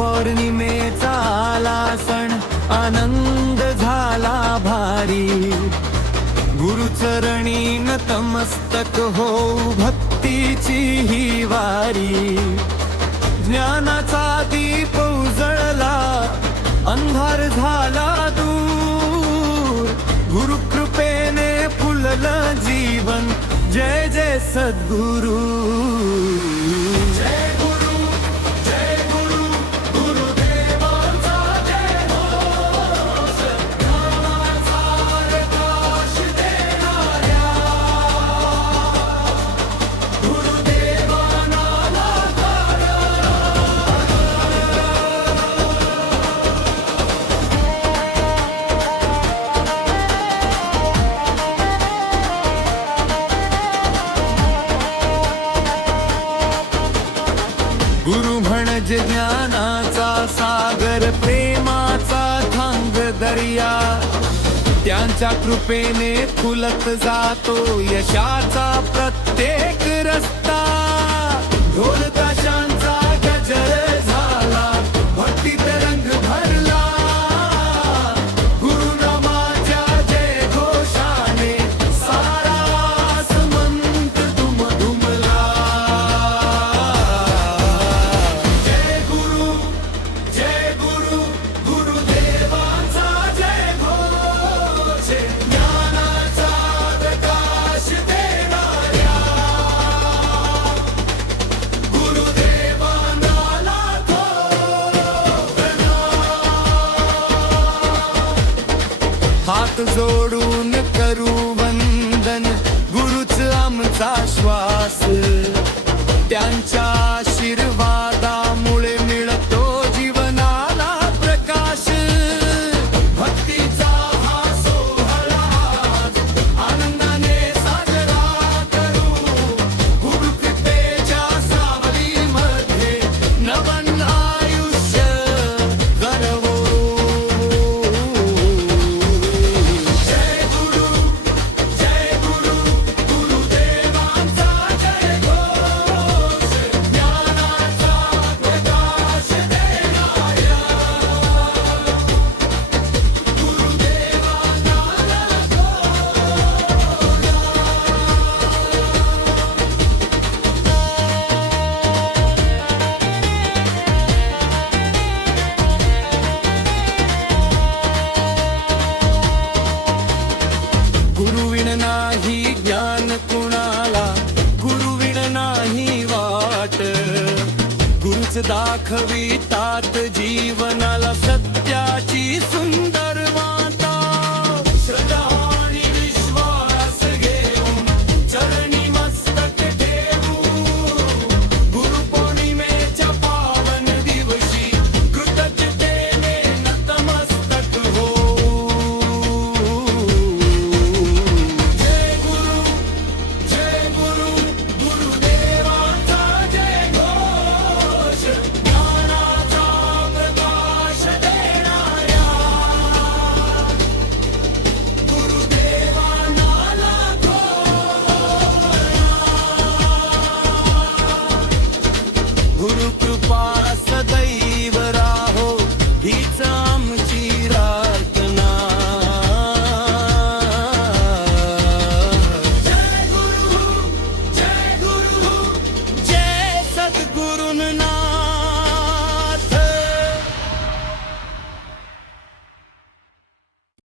पौर्णिमेचा आला सण, आनंद झाला भारी। गुरुचरणी नतमस्तक होऊ भक्तीची ही वारी। ज्ञानाचा दीप उजळला, अंधार झाला दूर। गुरुकृपेने फुललं जीवन, जय जय सद्गुरु। जय गुरु, जय गुरु, गुरुदेवांचा जय घोष। ज्ञानाचा प्रकाश देणाऱ्या गुरुदेवांना गुरु म्हणजे ज्ञानाचा सागर, प्रेमाचा थांग दर्या। त्यांच्या कृपेने फुलत जातो यशाचा प्रत्येक रस्ता। ढोल ताशांचा गजर झाला, भक्तीत रंग भरला। गुरुनामाच्या जय घोषाने सारा आसमंत दुमदुमला। जय गुरु, जय गुरु, गुरुदेवांचा जय घोष। ज्ञानाचा प्रकाश देणाऱ्या गुरुदेवांना लाखो प्रणाम। हात जोडून करू वंदन, गुरुच आमचा श्वास। त्यांच्या आशीर्वादामुळे मिळतो जीवनाला प्रकाश। भक्तीचा हा सोहळा आनंदाने साजरा करू। गुरुकृपेच्या सावलीमध्ये नवन आयुष्य घडवू। जय गुरु, जय गुरु, गुरुदेवांचा जय घोष। ज्ञानाचा प्रकाश देणाऱ्या गुरुदेवांना गुरुविण नाही ज्ञान कुणाला, गुरुविण नाही वाट। गुरुच दाखवितात जीवनाला सत्याची सुंदर वाटा। श्रद्धा आणि विश्वास घेऊन चरणी मस्तक ठेवू। गुरुपौर्णिमेच्या पावन दिवशी कृतज्ञतेने नतमस्तक होऊ। जय गुरु, जय गुरु, गुरुदेवांचा जय घोष। ज्ञानाचा प्रकाश देणाऱ्या गुरुदेवांना लाखो प्रणाम। गुरुकृपा